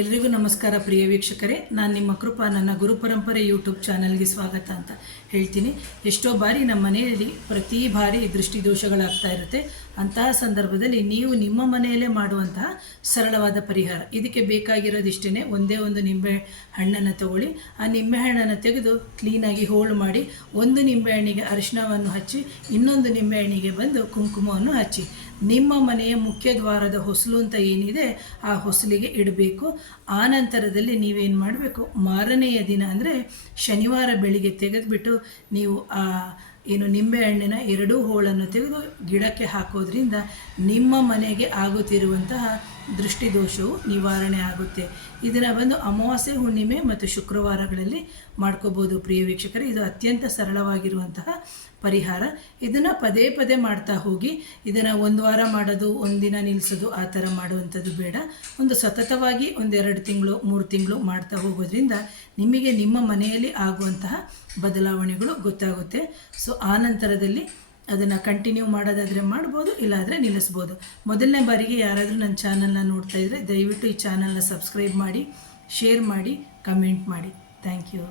ಎಲ್ರಿಗೂ ನಮಸ್ಕಾರ ಪ್ರಿಯ ವೀಕ್ಷಕರೇ, ನಾನು ನಿಮ್ಮ ಕೃಪಾ. ನನ್ನ ಗುರುಪರಂಪರೆ ಯೂಟ್ಯೂಬ್ ಚಾನಲ್ಗೆ ಸ್ವಾಗತ ಅಂತ ಹೇಳ್ತೀನಿ. ಎಷ್ಟೋ ಬಾರಿ ನಮ್ಮ ಮನೆಯಲ್ಲಿ ಪ್ರತಿ ಬಾರಿ ದೃಷ್ಟಿದೋಷಗಳಾಗ್ತಾ ಇರುತ್ತೆ. ಅಂತಹ ಸಂದರ್ಭದಲ್ಲಿ ನೀವು ನಿಮ್ಮ ಮನೆಯಲ್ಲೇ ಮಾಡುವಂತಹ ಸರಳವಾದ ಪರಿಹಾರ. ಇದಕ್ಕೆ ಬೇಕಾಗಿರೋದಿಷ್ಟೇ, ಒಂದೇ ಒಂದು ನಿಂಬೆ ಹಣ್ಣನ್ನು ತಗೊಳ್ಳಿ. ಆ ನಿಂಬೆಹಣ್ಣನ್ನು ತೆಗೆದು ಕ್ಲೀನಾಗಿ ಹೋಳು ಮಾಡಿ, ಒಂದು ನಿಂಬೆಹಣ್ಣಿಗೆ ಅರಿಶಿಣವನ್ನು ಹಚ್ಚಿ, ಇನ್ನೊಂದು ನಿಂಬೆಹಣ್ಣಿಗೆ ಬಂದು ಕುಂಕುಮವನ್ನು ಹಚ್ಚಿ, ನಿಮ್ಮ ಮನೆಯ ಮುಖ್ಯ ದ್ವಾರದ ಹೊಸಲು ಅಂತ ಏನಿದೆ ಆ ಹೊಸಲಿಗೆ ಇಡಬೇಕು. ಆ ನಂತರದಲ್ಲಿ ನೀವೇನು ಮಾಡಬೇಕು, ಮಾರನೆಯ ದಿನ ಅಂದರೆ ಶನಿವಾರ ಬೆಳಿಗ್ಗೆ ತೆಗೆದುಬಿಟ್ಟು ನೀವು ಆ ನಿಂಬೆಹಣ್ಣಿನ ಎರಡೂ ಹೋಳನ್ನು ತೆಗೆದು ಗಿಡಕ್ಕೆ ಹಾಕೋದ್ರಿಂದ ನಿಮ್ಮ ಮನೆಗೆ ಆಗುತ್ತಿರುವಂತಹ ದೃಷ್ಟಿದೋಷವು ನಿವಾರಣೆ ಆಗುತ್ತೆ. ಇದನ್ನು ಬಂದು ಅಮಾವಾಸ್ಯೆ, ಹುಣ್ಣಿಮೆ ಮತ್ತು ಶುಕ್ರವಾರಗಳಲ್ಲಿ ಮಾಡ್ಕೋಬೋದು ಪ್ರಿಯ ವೀಕ್ಷಕರೇ. ಇದು ಅತ್ಯಂತ ಸರಳವಾಗಿರುವಂತಹ ಪರಿಹಾರ. ಇದನ್ನು ಪದೇ ಪದೇ ಮಾಡ್ತಾ ಹೋಗಿ. ಇದನ್ನು ಒಂದು ವಾರ ಮಾಡೋದು, ಒಂದಿನ ನಿಲ್ಲಿಸೋದು, ಆ ಥರ ಮಾಡುವಂಥದ್ದು ಬೇಡ. ಒಂದು ಸತತವಾಗಿ 1-2 ತಿಂಗಳು 3 ತಿಂಗಳು ಮಾಡ್ತಾ ಹೋಗೋದ್ರಿಂದ ನಿಮಗೆ ನಿಮ್ಮ ಮನೆಯಲ್ಲಿ ಆಗುವಂತಹ ಬದಲಾವಣೆಗಳು ಗೊತ್ತಾಗುತ್ತೆ. ಸೊ ಆ ನಂತರದಲ್ಲಿ ಅದನ್ನು ಕಂಟಿನ್ಯೂ ಮಾಡೋದಾದರೆ ಮಾಡ್ಬೋದು, ಇಲ್ಲಾದರೆ ನಿಲ್ಲಿಸ್ಬೋದು. ಮೊದಲನೇ ಬಾರಿಗೆ ಯಾರಾದರೂ ನನ್ನ ಚಾನಲ್ನ ನೋಡ್ತಾ ಇದ್ದರೆ ದಯವಿಟ್ಟು ಈ ಚಾನಲ್ನ ಸಬ್ಸ್ಕ್ರೈಬ್ ಮಾಡಿ, ಶೇರ್ ಮಾಡಿ, ಕಮೆಂಟ್ ಮಾಡಿ. Thank you.